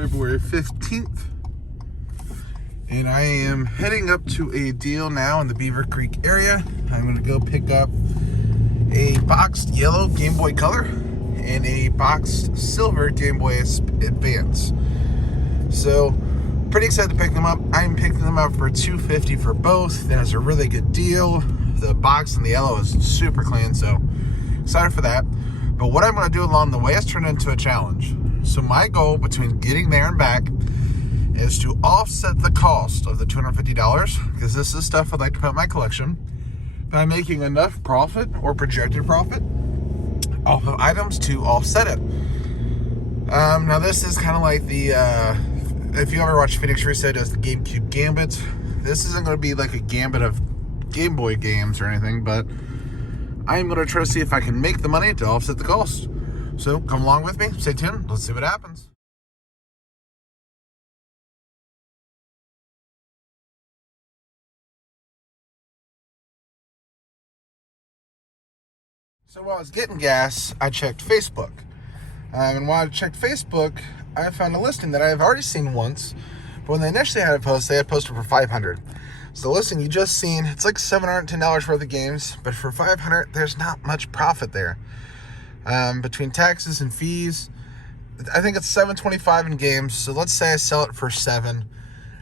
February 15th. And I am heading up to a deal now in the Beaver Creek area. I'm going to go pick up a boxed yellow Game Boy Color and a boxed silver Game Boy Advance. So, pretty excited to pick them up. I'm picking them up for $250 for both. That is a really good deal. The box in the yellow is super clean, so excited for that. But what I'm going to do along the way is turn it into a challenge. So my goal between getting there and back is to offset the cost of the $250, because this is stuff I'd like to put in my collection, by making enough profit or projected profit off of items to offset it. Now this is kind of like the, if you ever watch Phoenix Reset does the GameCube Gambit, this isn't going to be like a gambit of Game Boy games or anything, but I'm going to try to see if I can make the money to offset the cost. So come along with me, stay tuned, let's see what happens. So while I was getting gas, I checked Facebook. And while I checked Facebook, I found a listing that I've already seen once. But when they initially had it posted, they had posted for $500. So the listing you just seen, it's like $710 worth of games. But for $500, there's not much profit there. Between taxes and fees, I think it's $725 in games. So let's say I sell it for $7.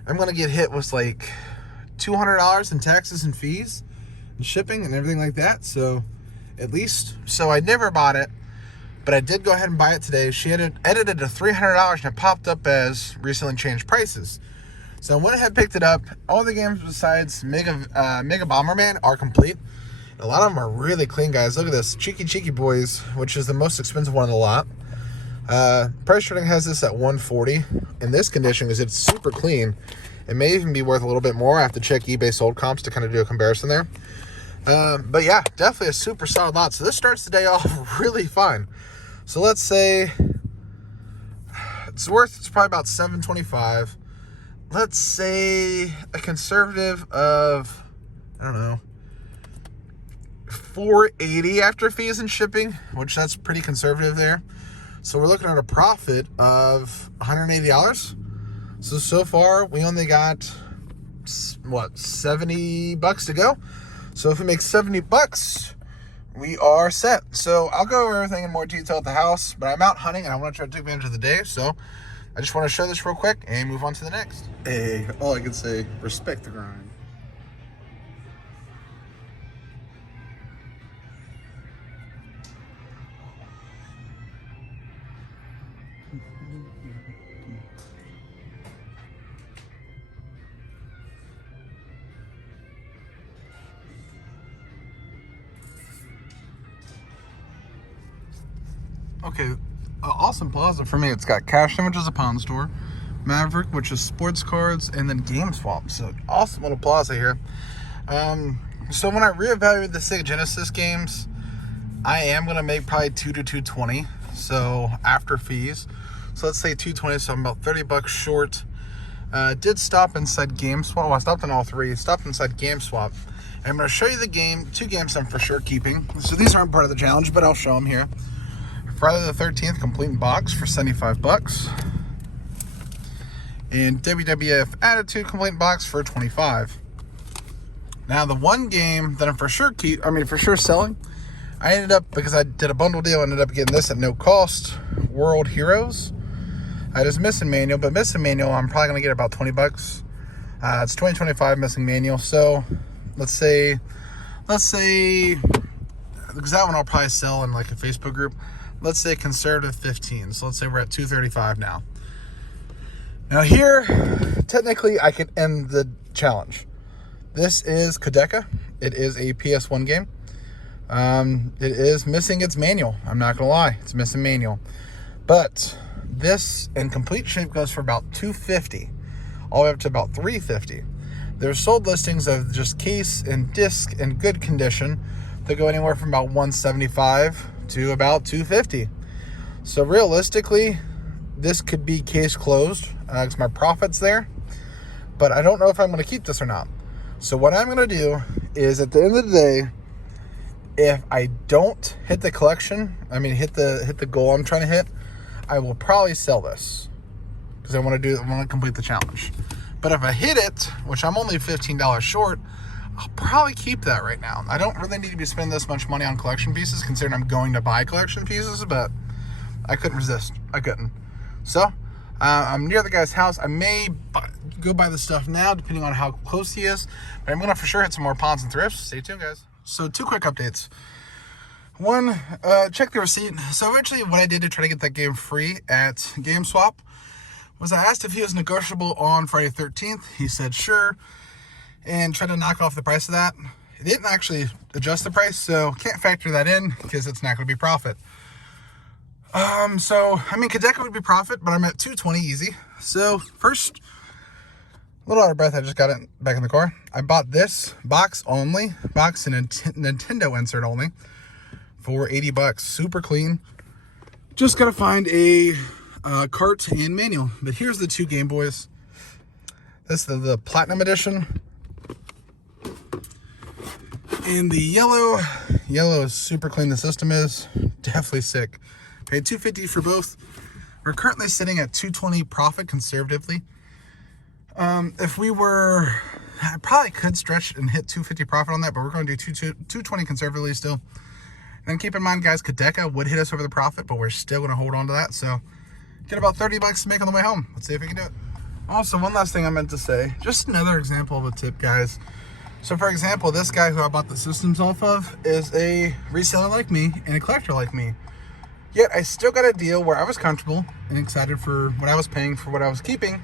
I'm going to get hit with like $200 in taxes and fees and shipping and everything like that. So at least, so I never bought it, but I did go ahead and buy it today. She had it edited to $300 and it popped up as recently changed prices. So I went ahead and picked it up. All the games besides Mega Bomberman are complete. A lot of them are really clean, guys. Look at this, Cheeky Boys, which is the most expensive one in the lot. Price Trading has this at $140 in this condition because it's super clean. It may even be worth a little bit more. I have to check eBay sold comps to kind of do a comparison there. But yeah, definitely a super solid lot. So this starts the day off really fine. So let's say it's probably about $725. Let's say a conservative of, I don't know, $480 after fees and shipping, which that's pretty conservative there. So we're looking at a profit of $180. So far we only got, what, $70 to go. So if we make $70, we are set. So I'll go over everything in more detail at the house, but I'm out hunting and I want to try to take advantage of the day. So I just want to show this real quick and move on to the next. Hey, all I can say, respect the grind. Okay, Awesome Plaza for me, it's got Cash In, which is a pawn store, Maverick, which is sports cards, and then GameSwap. So awesome little plaza here. So when I reevaluate the Sega Genesis games, I am gonna make probably $2 to $220. So after fees, so let's say $220. So I'm about $30 short. Did stop inside GameSwap. Well, I stopped in all three. Stopped inside GameSwap. And I'm gonna show you the two games I'm for sure keeping. So these aren't part of the challenge, but I'll show them here. Friday the 13th complete box for $75. And WWF Attitude complete box for $25. Now the one game that I'm for sure selling, I ended up, because I did a bundle deal, ended up getting this at no cost. World Heroes. I just missing manual, but missing manual I'm probably gonna get about $20. It's 2025 missing manual. So let's say, because that one I'll probably sell in like a Facebook group. Let's say conservative 15. So let's say we're at 235 now. Now here, technically I could end the challenge. This is Kodeka. It is a PS1 game. It is missing its manual. I'm not gonna lie, it's missing manual. But this in complete shape goes for about $250, all the way up to about $350. There's sold listings of just case and disc in good condition that go anywhere from about $175 to about $250. So realistically, this could be case closed because my profit's there, but I don't know if I'm going to keep this or not. So what I'm going to do is, at the end of the day, if I don't hit the collection, hit the goal I'm trying to hit, I will probably sell this. because I want to complete the challenge. But if I hit it, which I'm only $15 short, I'll probably keep that right now. I don't really need to be spending this much money on collection pieces, considering I'm going to buy collection pieces, but I couldn't resist. I couldn't. So, I'm near the guy's house. I may go buy the stuff now, depending on how close he is. But I'm going to for sure hit some more pawns and thrifts. Stay tuned, guys. So, 2 quick updates. One, check the receipt. So, eventually, what I did to try to get that game free at GameSwap was I asked if he was negotiable on Friday 13th. He said sure, and tried to knock off the price of that. He didn't actually adjust the price, so can't factor that in because it's not going to be profit. So, I mean, Kadeka would be profit, but I'm at 220 easy. So, first, a little out of breath, I just got it back in the car. I bought this box and Nintendo insert only for $80. Super clean. Just got to find a cart and manual. But here's the 2 Game Boys. This is the Platinum Edition. And the yellow is super clean. The system is definitely sick. Paid $250 for both. We're currently sitting at 220 profit conservatively. If we were, I probably could stretch and hit 250 profit on that, but we're going to do 220 conservatively still. And then keep in mind, guys, Kadeka would hit us over the profit, but we're still going to hold on to that. So get about $30 to make on the way home. Let's see if we can do it. Also, one last thing I meant to say, just another example of a tip, guys. So for example, this guy who I bought the systems off of is a reseller like me and a collector like me. Yet I still got a deal where I was comfortable and excited for what I was paying for what I was keeping,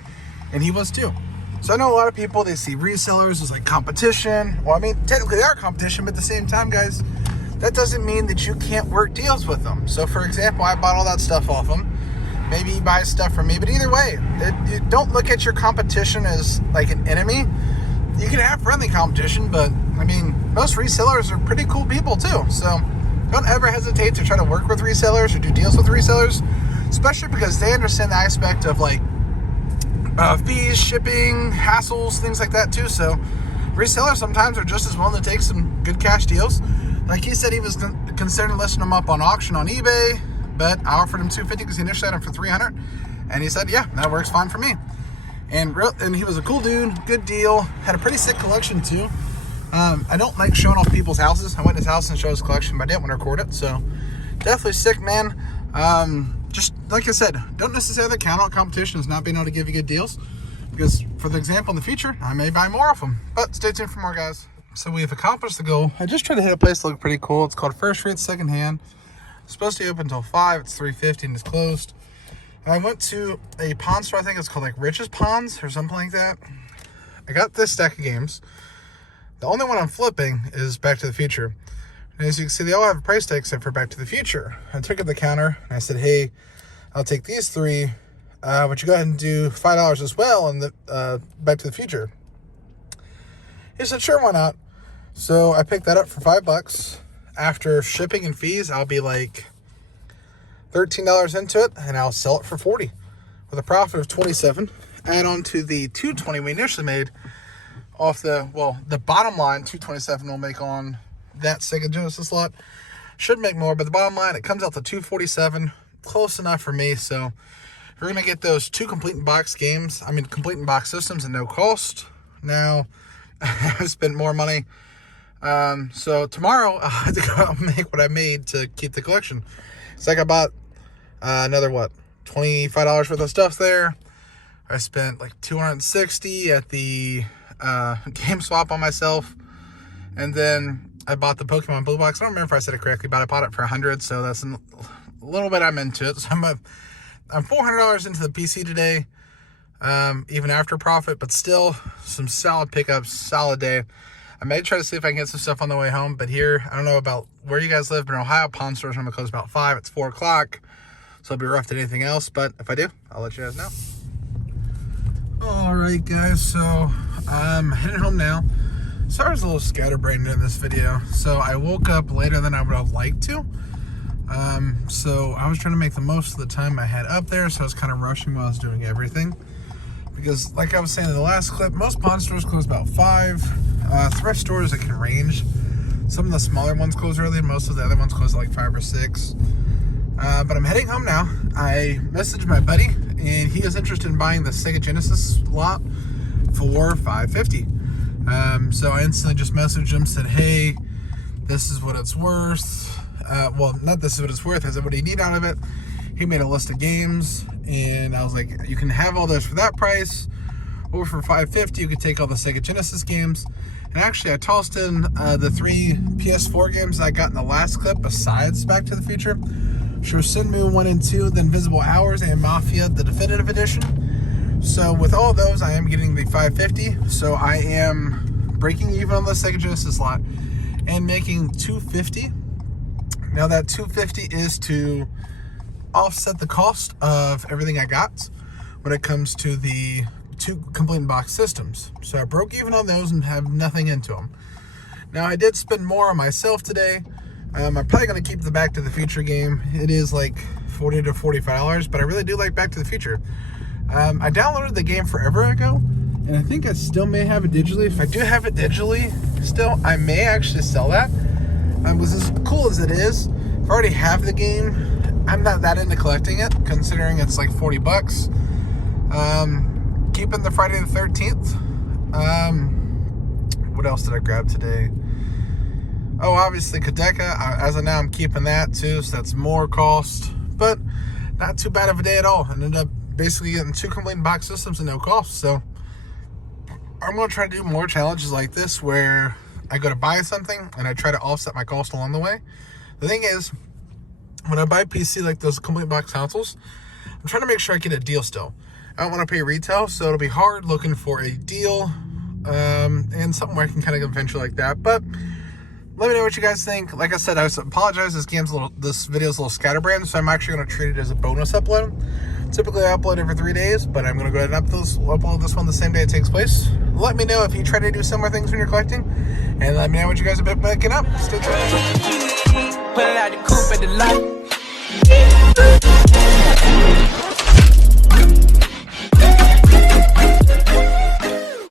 and he was too. So I know a lot of people, they see resellers as like competition. Well, I mean, technically they are competition, but at the same time, guys, that doesn't mean that you can't work deals with them. So for example, I bought all that stuff off him. Maybe he buys stuff from me, but either way, you don't look at your competition as like an enemy. You can have friendly competition, but I mean, most resellers are pretty cool people too. So don't ever hesitate to try to work with resellers or do deals with resellers, especially because they understand the aspect of like fees, shipping, hassles, things like that too. So resellers sometimes are just as willing to take some good cash deals. Like he said, he was considering listing them up on auction on eBay, but I offered him $250 because he initially had them for $300, and he said, yeah, that works fine for me. And he was a cool dude, good deal, had a pretty sick collection too. I don't like showing off people's houses. I went to his house and showed his collection, but I didn't want to record it, so definitely sick, man. Just like I said, don't necessarily count on competition as not being able to give you good deals, because for the example in the future, I may buy more of them. But stay tuned for more, guys. So we've accomplished the goal. I just tried to hit a place that looked pretty cool. It's called First Rate Secondhand. It's supposed to be open until 5. It's 3:50 and it's closed. I went to a pawn store, I think it's called like Rich's Pawns or something like that. I got this stack of games. The only one I'm flipping is Back to the Future. And as you can see, they all have a price tag except for Back to the Future. I took it to the counter and I said, hey, I'll take these 3. But you go ahead and do $5 as well in the Back to the Future. He said, sure, why not? So I picked that up for $5. After shipping and fees, I'll be like $13 into it, and I'll sell it for $40 with a profit of $27. Add on to the $220 we initially made off the bottom line. $227 we'll make on that Sega Genesis lot. Should make more, but the bottom line, it comes out to $247, close enough for me. So we're gonna get those 2 complete in box games. I mean, complete in box systems at no cost. Now I've spent more money. So tomorrow I'll have to go out and make what I made to keep the collection. It's like I bought another $25 worth of stuff there. I spent like $260 at the GameSwap on myself, and then I bought the Pokemon Blue Box. I don't remember if I said it correctly, but I bought it for $100, so that's a little bit I'm into it. So I'm $400 into the PC today, even after profit, but still some solid pickups, solid day. I may try to see if I can get some stuff on the way home, but here, I don't know about where you guys live, but in Ohio, pawn stores are going to close about 5. It's 4 o'clock, so it'll be rough than anything else, but if I do, I'll let you guys know. All right, guys, so I'm heading home now. Sorry I was a little scatterbrained in this video. So I woke up later than I would have liked to. So I was trying to make the most of the time I had up there, so I was kind of rushing while I was doing everything. Because like I was saying in the last clip, most pawn stores close about 5. Thrift stores, it can range. Some of the smaller ones close early, most of the other ones close at like 5 or 6. But I'm heading home now. I messaged my buddy and he is interested in buying the Sega Genesis lot for $550. So I instantly just messaged him, said, hey, this is what it's worth. Well, not this is what it's worth, I said, what do you need out of it? He made a list of games, and I was like, you can have all this for that price, or for $550 you could take all the Sega Genesis games. And actually I tossed in the 3 PS4 games that I got in the last clip besides Back to the Future, which were Shenmue 1 and 2, The Invisible Hours, and Mafia, the Definitive Edition. So with all those, I am getting the $550, so I am breaking even on the Sega Genesis lot and making $250. Now that $250 is to offset the cost of everything I got when it comes to the 2 complete box systems. So I broke even on those and have nothing into them. Now I did spend more on myself today. I'm probably going to keep the Back to the Future game. It is like $40 to $45, but I really do like Back to the Future. I downloaded the game forever ago, and I think I still may have it digitally. If I do have it digitally still, I may actually sell that. Because as cool as it is, if I already have the game, I'm not that into collecting it, considering it's like $40. Keeping the Friday the 13th. What else did I grab today? Oh, obviously Kodeka. As of now, I'm keeping that too, so that's more cost, but not too bad of a day at all. I ended up basically getting 2 complete box systems at no cost. So I'm going to try to do more challenges like this where I go to buy something and I try to offset my cost along the way. The thing is, when I buy PC like those complete box consoles, I'm trying to make sure I get a deal still. I don't want to pay retail, so it'll be hard looking for a deal and something where I can kind of venture like that. But let me know what you guys think. Like I said, I apologize. This video's a little scatterbrained, so I'm actually going to treat it as a bonus upload. Typically, I upload every 3 days, but I'm going to go ahead and upload this one the same day it takes place. Let me know if you try to do similar things when you're collecting, and let me know what you guys have been picking up. Stay tuned. Put it out the coupe at the light.